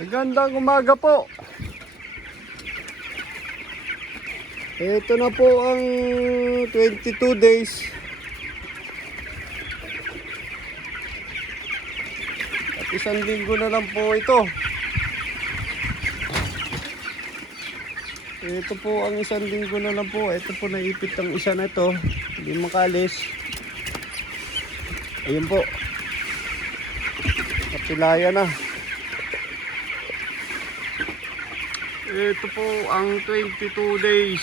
Magandang umaga po. Ito na po ang 22 days. At isang linggo na lang po ito. Ito po ang isang linggo na lang po. Ito po naipit ang isa na ito. Hindi makalis. Ayun po. Kapilaya na. Ito po ang 22 days.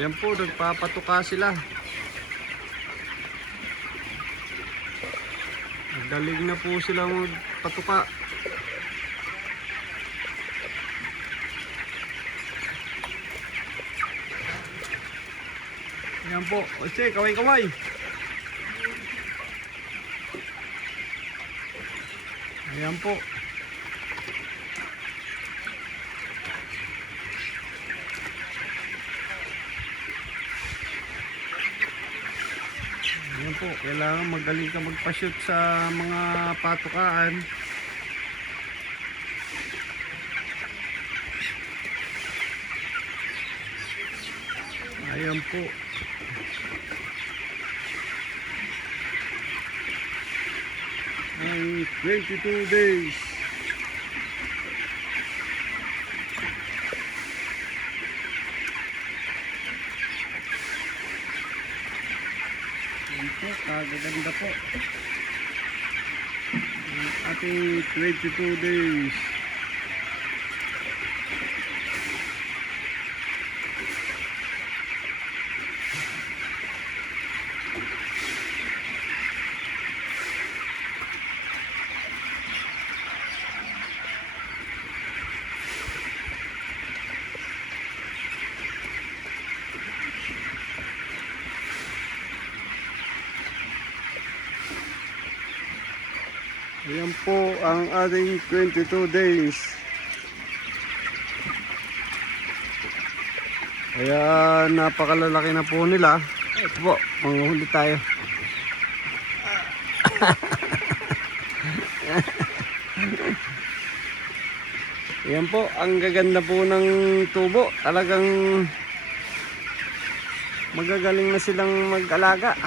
Ayan po, nagpapatuka sila. Galing na po sila magpatuka. Ayan po, kasi kaway-kaway. Ayan po. Ayan po, kailangan magaling ka magpa-shoot sa mga patukaan. Ayan po. Ang 22 days. Ayan po, kagaganda po ang ating 22 days. Ayan po ang ating 22 days. Kaya napakalalaki na po nila. Ito po, manguhuli tayo. Ayan po, ang gaganda po ng tubo. Talagang magagaling na silang mag-alaga.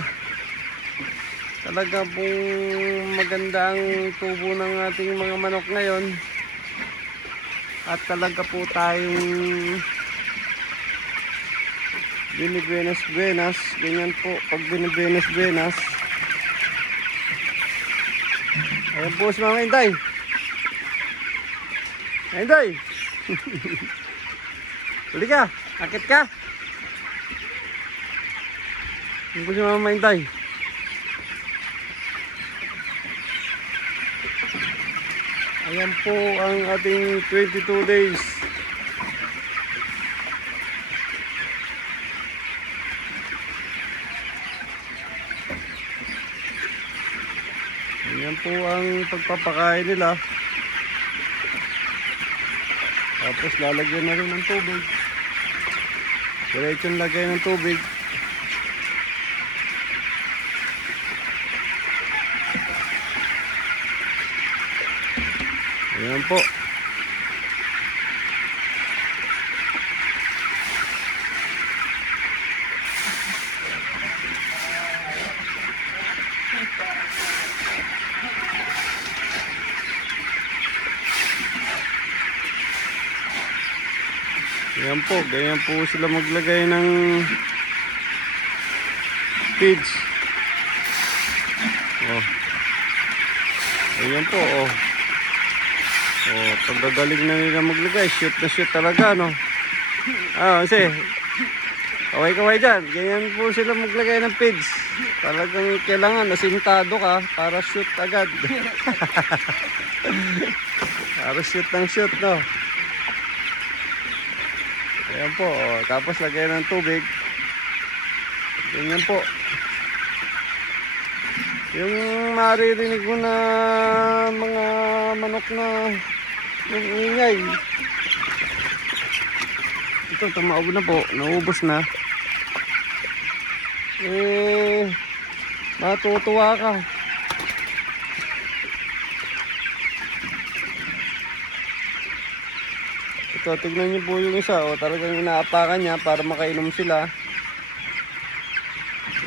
Talaga pong maganda ang tubo ng ating mga manok ngayon. At talaga po tayong binibuenas-buenas. Ganyan po pag binibuenas-buenas. Ayan po si Mama Inday. Inday! Huli ka! Akit ka! Ayan po si Mama Inday. Ayan po ang ating 22 days. Ayan po ang pagpapakain nila. Tapos lalagyan na rin ng tubig. Diretsong lagay ng tubig. Ayan po. Ayan po, ganyan po sila maglagay ng feeds. Oh. Ayan po, oh. Oh, pagdadaling na nila maglagay, shoot na shoot talaga, no? Ah, kasi kaway-kaway dyan, ganyan po sila maglagay ng feeds. Talagang kailangan asintado ka para shoot agad. Para shoot ng shoot, no? Ayan po, oh. Tapos lagay ng tubig. Ganyan po. Yung maririnig mo na mga manok na yung ingay. Ito, tumaob na po. Naubos na. Matutuwa ka. Ito, tignan niyo po yung isa. O, talagang inaapakan niya para makainom sila.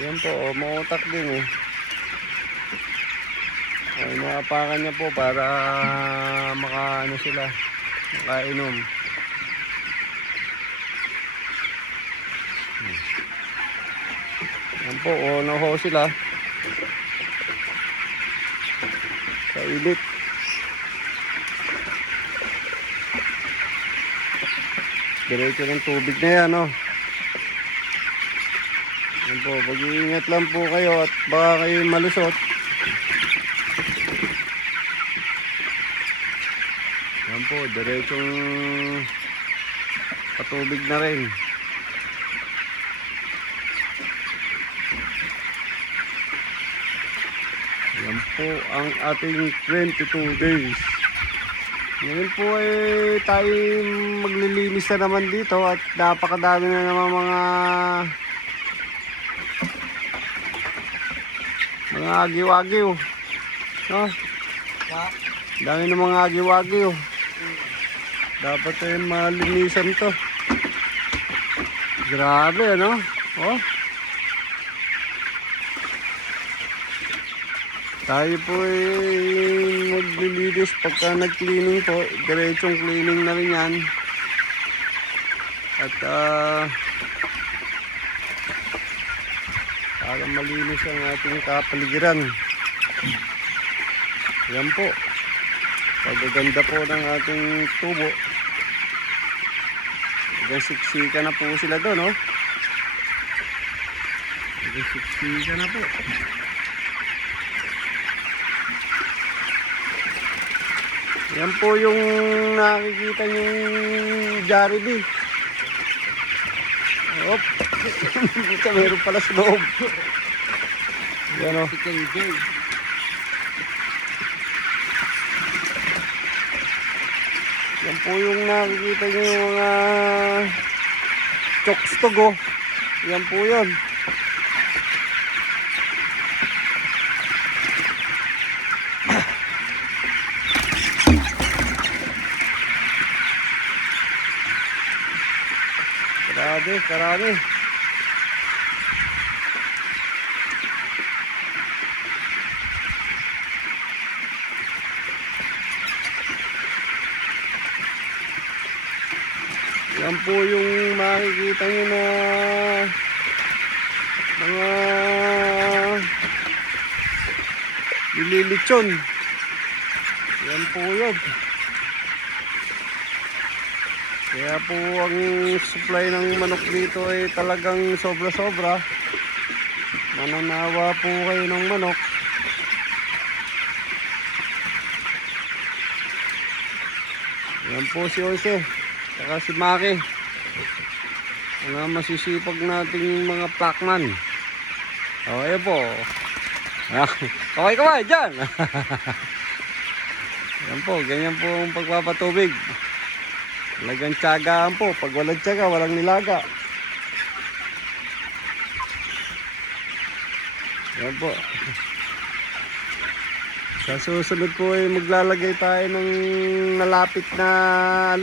Yan po, o, mautak din eh. O, inaapakan niya po para makaano sila, makainom. Yan po, o, naho sila. Sa ilit. Diretso ng tubig na yan, oh. Yan po, mag-iingat lang po kayo at baka kayo malusot. Yan po, diretsong patubig na rin. Yan po ang ating 22 days. Ngayon po ay tayo maglilinis na naman dito at napakadami na naman mga agiw-agiw. No? Dami na mga agiw-agiw. Dapat ay malinisan to. Grabe, ano? Oh. Tayo po ay maglilinis pagka nag-cleaning po. Diretsong cleaning na rin yan. At para malinis ang ating kapaligiran. Yan po. Pagaganda po ng ating tubo. Hanggang siksika na po sila doon, no? Hanggang siksika na po. Yan po yung nakikita yung Jollibee. Op. Ito meron pala sa loob. Yan o. Yan po yung nakikita nyo yung mga chokstog o. Yan po yun. Karami, karami. Yan po yung makikita nyo na mga nililitsyon. Yan po yun. Kaya po ang supply ng manok dito ay talagang sobra-sobra. Mananawa po kayo ng manok. Yan po si Jose. Saka si Maki. Mga masisipag nating mga plakman. O, ayan po. Kaway-kaway dyan. Yan po, ganyan po ang pagpapatubig. Talagang tiyagaan po. Pag walang tiyaga, walang nilaga. Yan po. Sa susunod po ay maglalagay tayo ng nalapit na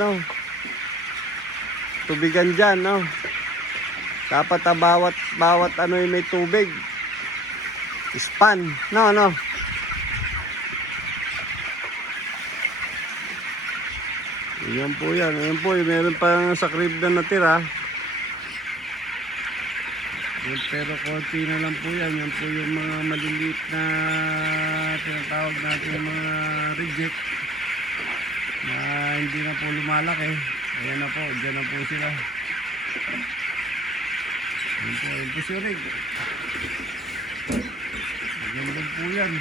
tubigan dyan, no? Dapat bawat ano ay may tubig. Span, no? Yan po yan. Ayan po, meron pa sa crib na natira. Yan, pero konti na lang po yan. Yan po yung mga maliliit na tinatawag natin mga reject na hindi na po lumalaki. Ayan na po, dyan na po sila. Ayan po si Rig. Ayan lang po yan.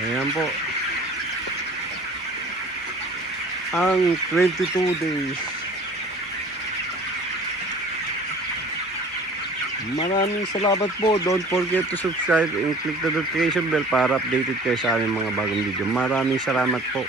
Ayan po. Ang 22 days. Maraming salamat po. Don't forget to subscribe and click the notification bell para updated kayo sa aming mga bagong video. Maraming salamat po.